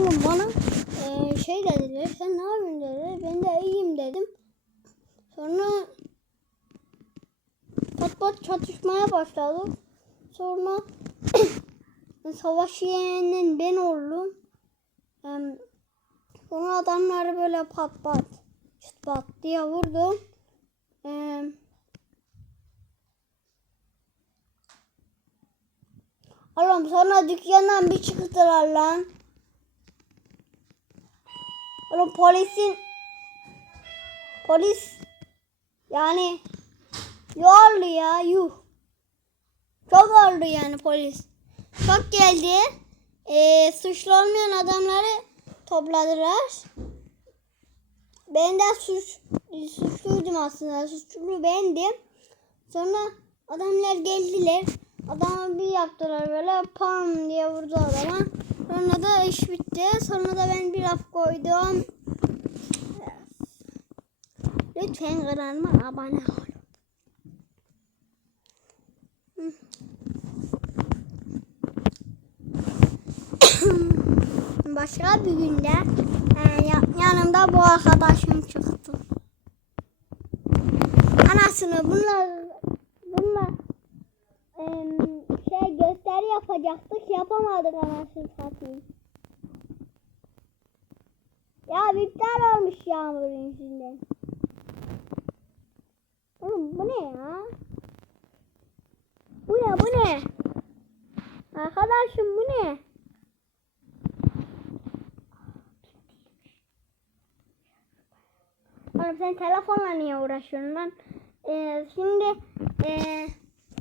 Oğlum bana eee, şey dediler. Sen ne yapıyorsun dediler. Ben de iyiyim dedim. Sonra pat pat çatışmaya başladık. Sonra savaş yeğenin ben oldum. Em, sonra adamları böyle pat pat çıt pat diye vurdum. Em, Oğlum sonra dükkandan bir çıktılar lan. Oğlum polisin polis yani yoldu ya yuh. Çok oldu yani polis. Çok geldi. Ee, suçlu olmayan adamları topladılar. Ben de suç, suçluydum aslında. Suçlu bendim. Sonra adamlar geldiler. Adamı bir yaptılar böyle pam diye vurdu adama. Sonra da iş bitti. Sonra da ben bir laf koydum. Lütfen kanalıma abone. Hı. Başka bir günde e, ya- yanımda bu arkadaşım çıktı. Anasını bunlar yapacaktık yapamadık anasını satayım. Ya iptal olmuş yağmurun yüzünden. Oğlum bu ne ya? Bu ne bu ne? Arkadaşım bu ne? Oğlum sen telefonla niye uğraşıyorsun lan? Ee, şimdi ee,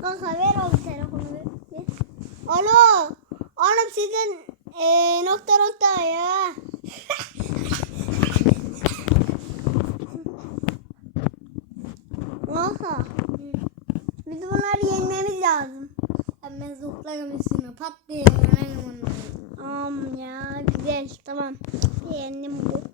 kanka ver o telefonu ver. ver. Alo. Oğlum sizin ee, nokta nokta ya. Kanka. Biz bunları yenmemiz lazım. Hemen zıplarım üstüne pat diye yenerim onları. Tamam ya güzel tamam. Beğendim bu.